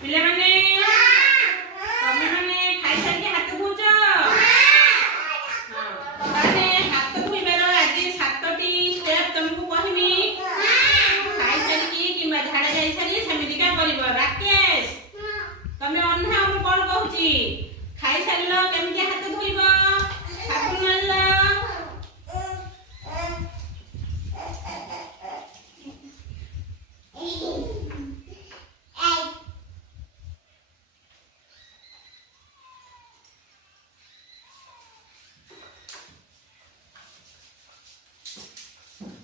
ପିଲା ମାନେ ତମେ ମାନେ ଖାଇ ସାରିକି ହାତ ଧୋଉଛ? ତାହେଲେ ହାତ ଧୋଇବାର ଆଜି 7ଟି ଷ୍ଟେପ ତମକୁ କହିବି। ଖାଇ ସାରିକି କିମ୍ବା ଝାଡା ଯାଇ ସାରି ସେମିତିକା କରିବ। ରାକେଶ ତମେ ଅନ୍ଧା ମୁଁ କଣ କହୁଛି? ଖାଇ ସାରିଲ କେମିତି ହାତ ଧୋଇବ? ସାବୁନ ଆଣିଲ।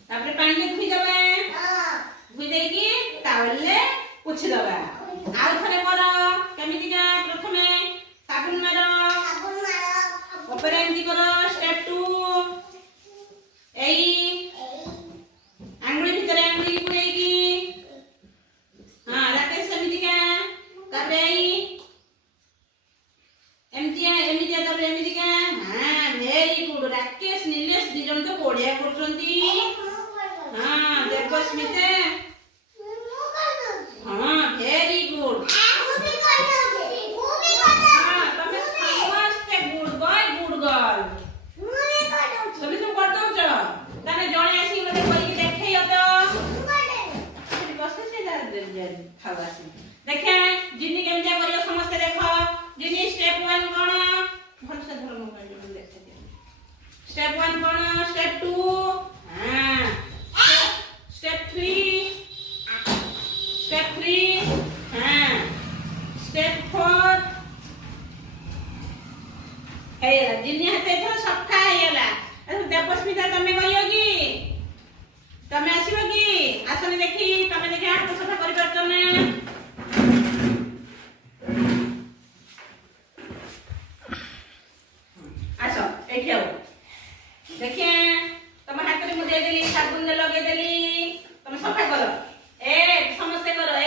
तापरे पानी में धुई दबा धुई देकी टावल पोछि दबा आउ थरे करो केमिति का प्रथमे साबुन मारो ऊपर एमती करो स्टेप 2 एई आंगुली भीतर आंगुली पुरेकी हां राकेश सेमिति का तापरे एई एमती तापरे एमती का हां वेरी गुड राकेश नीलेश दिजन तो कोडिया करछंती हाँ देवस्मिता हाँ वेरी गुड हाँ तमे समस्त गुड बॉय गुड गर्ल सभी तुम कर दउछ ताने जणे आसी मते करिके देखैयो तो खाली बसे से खावासी देखे जिन्नी केमजा करियो समस्त देखो जिन्नी स्टेप 1 कोन भल से धर मोबाइल में देखते स्टेप 1 कोन स्टेप 2 हां स्टेप 3 हाँ स्टेप 4 हेला जिन्नी हाथे तो सफा हेला देवस्मिता तमे करियो की तमे आसीबो की आसनी देखी तमे देखि हाथ सफा करि परतो ना आसो एठी आओ देखिए तम हाथ रे मु दे देली साबुन लगे देली तमे सफा करो ए समस्त करो ए